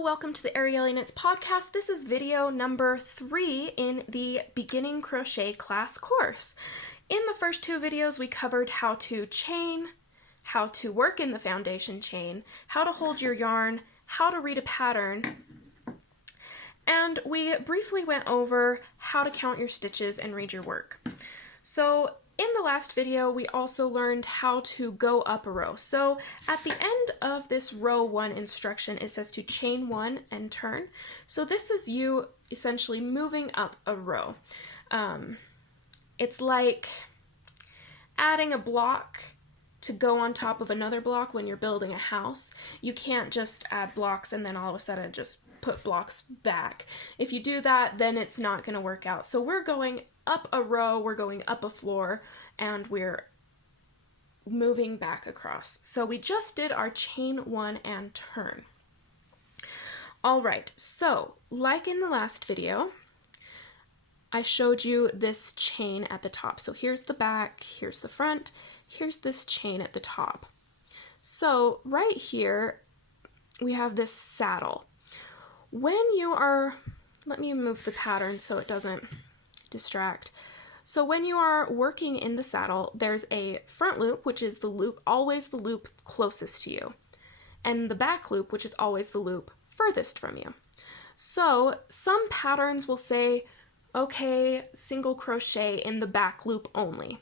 Hello, welcome to the Arielle Knits podcast. This is video number 3 in the Beginning Crochet class course. In the first 2 videos, we covered how to chain, how to work in the foundation chain, how to hold your yarn, how to read a pattern, and we briefly went over how to count your stitches and read your work. So in the last video, we also learned how to go up a row. So at the end of this row 1 instruction, it says to chain 1 and turn. So this is you essentially moving up a row. It's like adding a block to go on top of another block when you're building a house. You can't just add blocks and then all of a sudden just put blocks back. If you do that, then it's not going to work out. So we're going up a row, we're going up a floor, and we're moving back across. So we just did our chain 1 and turn. All right, so like in the last video, I showed you this chain at the top. So here's the back, here's the front, here's this chain at the top. So right here, we have this saddle. When you are, let me move the pattern so it doesn't distract. So when you are working in the saddle, there's a front loop, which is the loop, always the loop closest to you, and the back loop, which is always the loop furthest from you. So some patterns will say, okay, single crochet in the back loop only.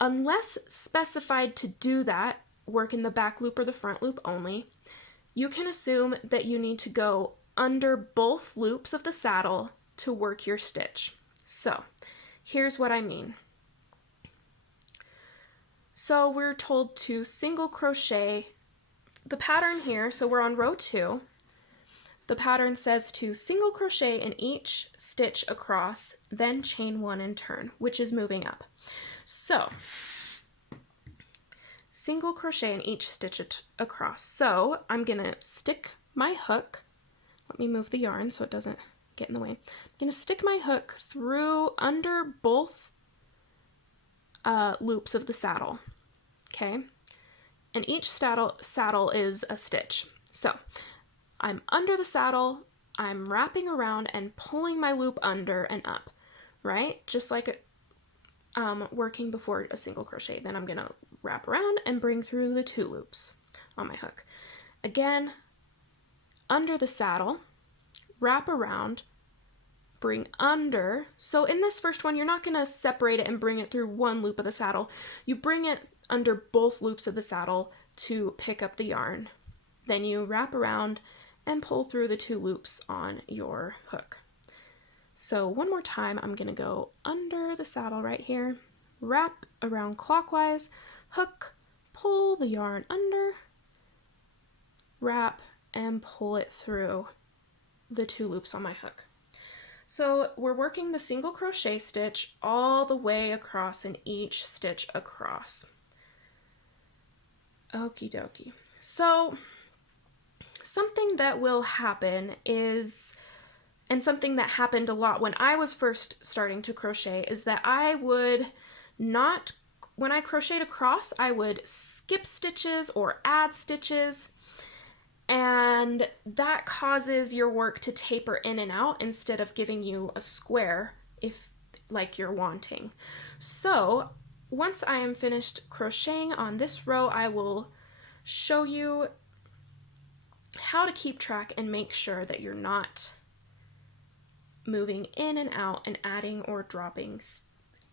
Unless specified to do that, work in the back loop or the front loop only, you can assume that you need to go under both loops of the saddle to work your stitch. So here's what I mean. So we're told to single crochet the pattern here. So we're on row 2. The pattern says to single crochet in each stitch across, then chain 1 and turn, which is moving up. So single crochet in each stitch across. So I'm gonna stick my hook. Let me move the yarn so it doesn't get in the way. I'm going to stick my hook through under both loops of the saddle, okay? And each saddle is a stitch. So I'm under the saddle, I'm wrapping around and pulling my loop under and up, right? Just like working before a single crochet. Then I'm going to wrap around and bring through the 2 loops on my hook. Again, under the saddle, wrap around, bring under. So in this first one, you're not going to separate it and bring it through one loop of the saddle. You bring it under both loops of the saddle to pick up the yarn. Then you wrap around and pull through the 2 loops on your hook. So one more time, I'm going to go under the saddle right here, wrap around clockwise, hook, pull the yarn under, wrap, and pull it through the 2 loops on my hook. So we're working the single crochet stitch all the way across in each stitch across. Okie dokie. So something that will happen is, and something that happened a lot when I was first starting to crochet, is that I would not, when I crocheted across, I would skip stitches or add stitches. And that causes your work to taper in and out instead of giving you a square if like you're wanting. So once I am finished crocheting on this row, I will show you how to keep track and make sure that you're not moving in and out and adding or dropping,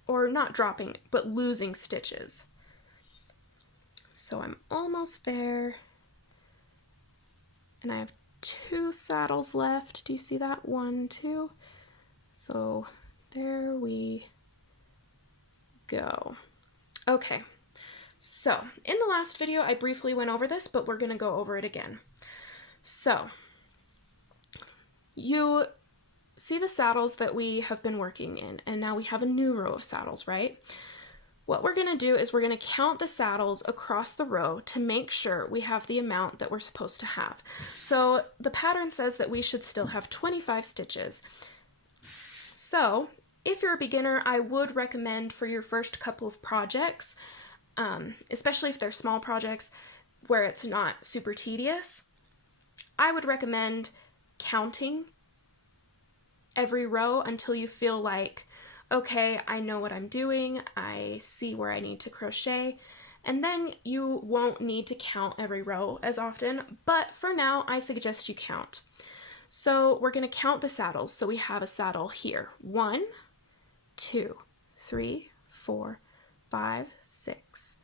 or not dropping, but losing stitches. So I'm almost there. And I have 2 saddles left. Do you see that? 1, 2. So there we go. Okay, so in the last video, I briefly went over this, but we're going to go over it again. So you see the saddles that we have been working in, and now we have a new row of saddles, right? What we're going to do is we're going to count the saddles across the row to make sure we have the amount that we're supposed to have. So the pattern says that we should still have 25 stitches. So if you're a beginner, I would recommend for your first couple of projects, especially if they're small projects where it's not super tedious, I would recommend counting every row until you feel like, okay, I know what I'm doing, I see where I need to crochet, and then you won't need to count every row as often, but for now, I suggest you count. So we're going to count the saddles. So we have a saddle here. 1, 2, 3, 4, 5, 6,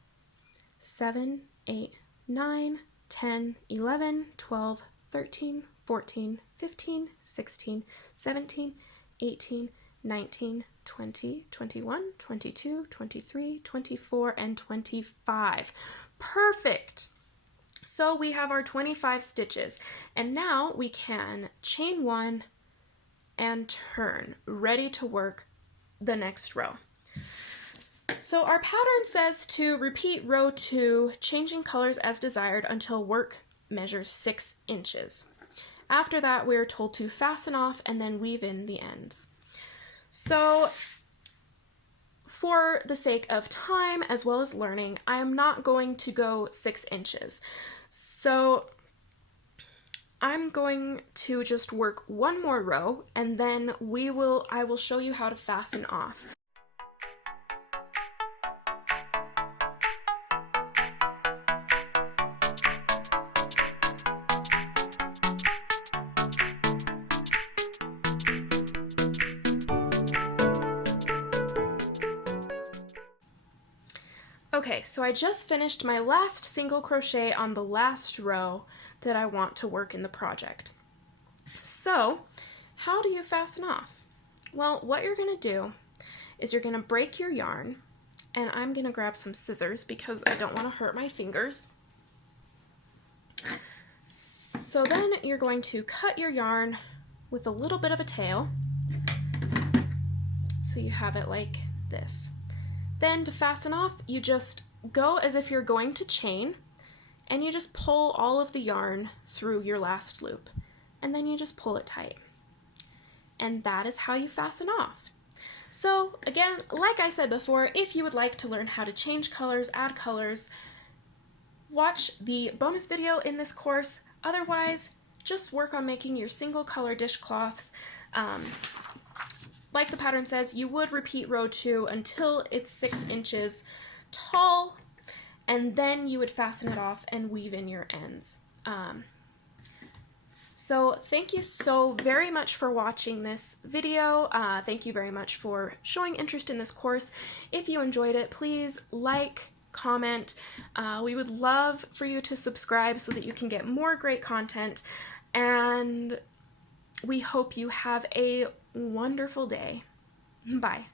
7, 8, 9, 10, 11, 12, 13, 14, 15, 16, 17, 18, 19, 20, 21, 22, 23, 24, and 25. Perfect! So we have our 25 stitches, and now we can chain 1 and turn, ready to work the next row. So our pattern says to repeat row 2, changing colors as desired until work measures 6 inches. After that, we're told to fasten off and then weave in the ends. So for the sake of time as well as learning, I am not going to go 6 inches. So I'm going to just work one more row, and then I will show you how to fasten off. Okay, so I just finished my last single crochet on the last row that I want to work in the project. So, how do you fasten off? Well, what you're going to do is you're going to break your yarn, and I'm going to grab some scissors because I don't want to hurt my fingers. So then you're going to cut your yarn with a little bit of a tail, so you have it like this. Then to fasten off, you just go as if you're going to chain, and you just pull all of the yarn through your last loop, and then you just pull it tight. And that is how you fasten off. So again, like I said before, if you would like to learn how to change colors, add colors, watch the bonus video in this course. Otherwise, just work on making your single color dishcloths. Like the pattern says, you would repeat row 2 until it's 6 inches tall, and then you would fasten it off and weave in your ends. So thank you so very much for watching this video. Thank you very much for showing interest in this course. If you enjoyed it, please like, comment. We would love for you to subscribe so that you can get more great content, and we hope you have a wonderful day. Bye.